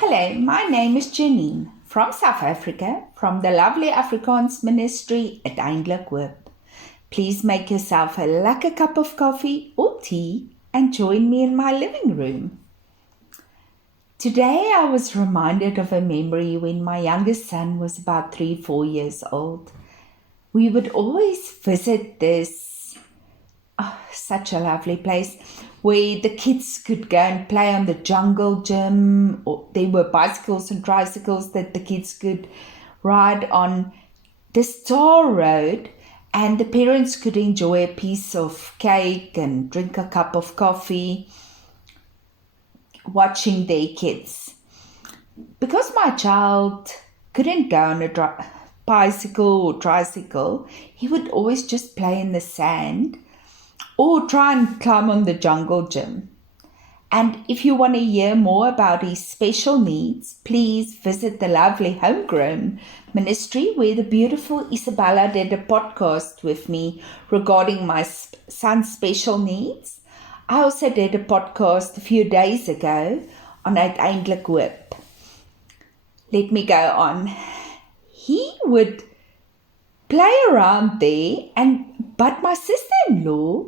Hello, my name is Janine from South Africa, from the lovely Afrikaans Ministry at Eindhoven. Please make yourself a lekker cup of coffee or tea and join me in my living room. Today I was reminded of a memory when my youngest son was about 3-4 years old. We would always visit this such a lovely place where the kids could go and play on the jungle gym, or there were bicycles and tricycles that the kids could ride on this tar road, and the parents could enjoy a piece of cake and drink a cup of coffee watching their kids. Because my child couldn't go on a bicycle or tricycle, he would always just play in the sand or try and climb on the jungle gym. And if you want to hear more about his special needs, please visit the lovely Homegrown Ministry, where the beautiful Isabella did a podcast with me regarding my son's special needs. I also did a podcast a few days ago on Uiteindelik Hoop. Let me go on. He would play around there, but my sister-in-law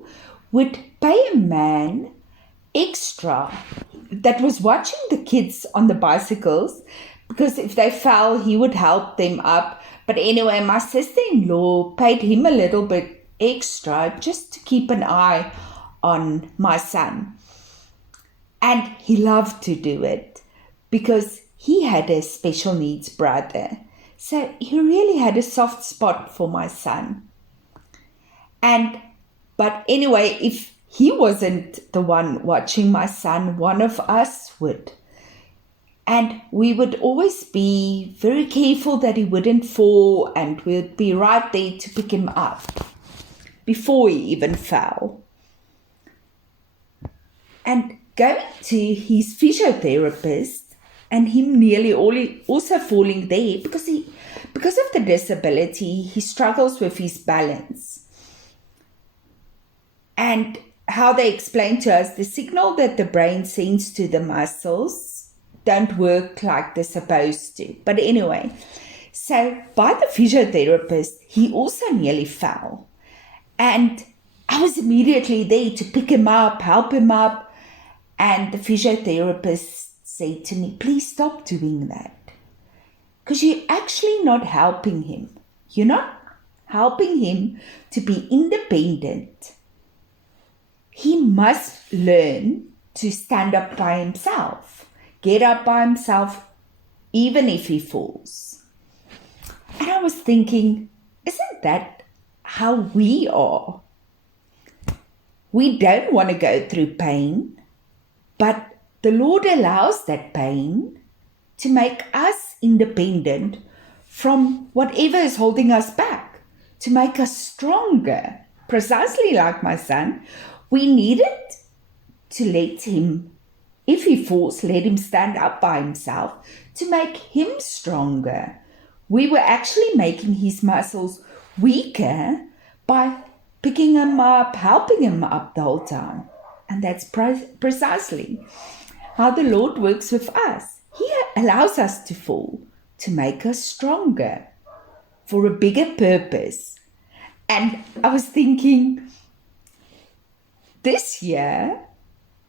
would pay a man extra that was watching the kids on the bicycles, because if they fell, he would help them up. But anyway, my sister-in-law paid him a little bit extra just to keep an eye on my son. And he loved to do it because he had a special needs brother. So he really had a soft spot for my son. But anyway, if he wasn't the one watching my son, one of us would. And we would always be very careful that he wouldn't fall, and we'd be right there to pick him up before he even fell. And going to his physiotherapist and him nearly also falling there because of the disability, he struggles with his balance. And how they explain to us, the signal that the brain sends to the muscles don't work like they're supposed to. But anyway, so by the physiotherapist, he also nearly fell. And I was immediately there to pick him up, help him up. And the physiotherapist said to me, please stop doing that. Because you're actually not helping him. You're not helping him to be independent. He must learn to stand up by himself, get up by himself, even if he falls. And I was thinking, isn't that how we are? We don't want to go through pain, but the Lord allows that pain to make us independent from whatever is holding us back, to make us stronger. Precisely like my son, we needed to let him, if he falls, let him stand up by himself to make him stronger. We were actually making his muscles weaker by picking him up, helping him up the whole time. And that's precisely how the Lord works with us. He allows us to fall to make us stronger for a bigger purpose. And I was thinking, this year,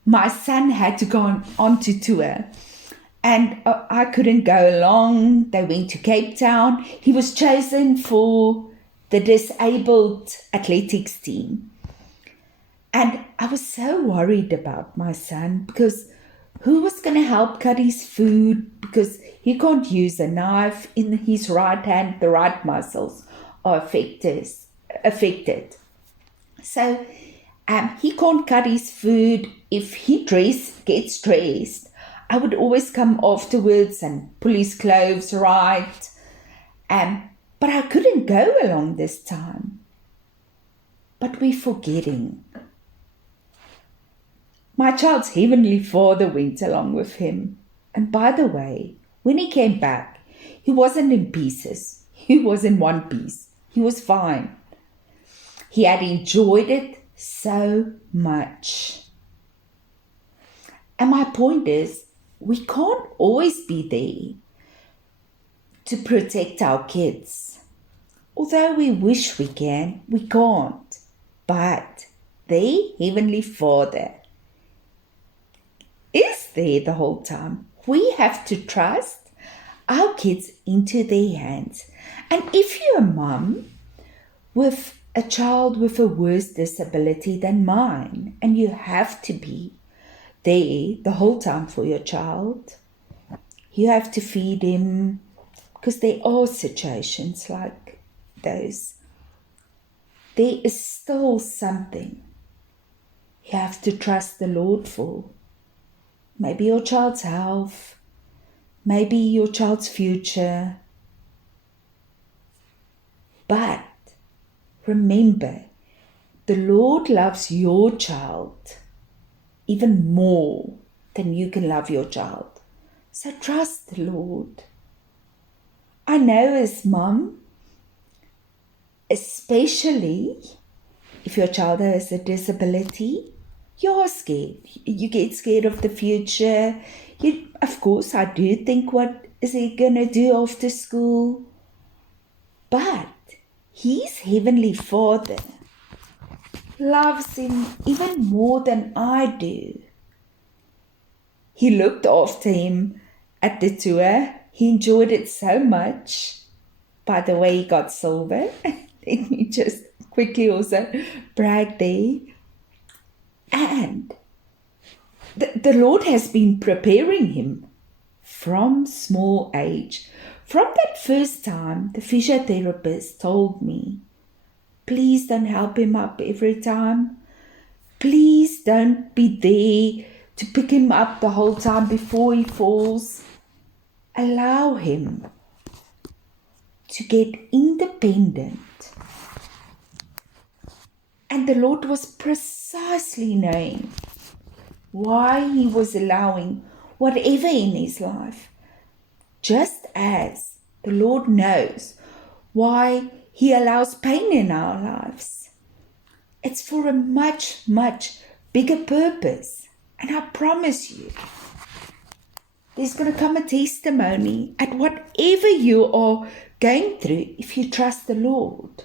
my son had to go on to tour, and I couldn't go along. They went to Cape Town. He was chosen for the disabled athletics team. And I was so worried about my son, because who was going to help cut his food, because he can't use a knife in his right hand. The right muscles are affected. So he can't cut his food. If he gets dressed, I would always come afterwards and pull his clothes right. But I couldn't go along this time. But we're forgetting. My child's heavenly Father went along with him. And by the way, when he came back, he wasn't in pieces. He was in one piece. He was fine. He had enjoyed it so much. And my point is, we can't always be there to protect our kids. Although we wish we can, we can't. But their Heavenly Father is there the whole time. We have to trust our kids into their hands. And if you're a mum with a child with a worse disability than mine, and you have to be there the whole time for your child, you have to feed him, because there are situations like those. There is still something you have to trust the Lord for. Maybe your child's health, maybe your child's future. But remember, the Lord loves your child even more than you can love your child. So trust the Lord. I know as mum, especially if your child has a disability, you're scared. You get scared of the future. Of course, I do think, what is he going to do after school? But his Heavenly Father loves him even more than I do. He looked after him at the tour. He enjoyed it so much. By the way, he got silver. Let me just quickly also brag there. And the Lord has been preparing him from small age. From that first time, the physiotherapist told me, please don't help him up every time. Please don't be there to pick him up the whole time before he falls. Allow him to get independent. And the Lord was precisely knowing why he was allowing whatever in his life. Just as the Lord knows why he allows pain in our lives. It's for a much, much bigger purpose. And I promise you, there's going to come a testimony at whatever you are going through if you trust the Lord.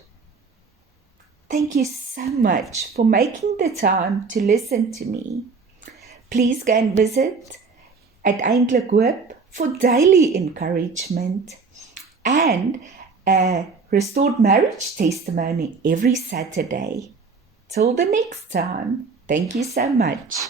Thank you so much for making the time to listen to me. Please go and visit at Eindelijk Hoop for daily encouragement and a restored marriage testimony every Saturday. Till the next time, thank you so much.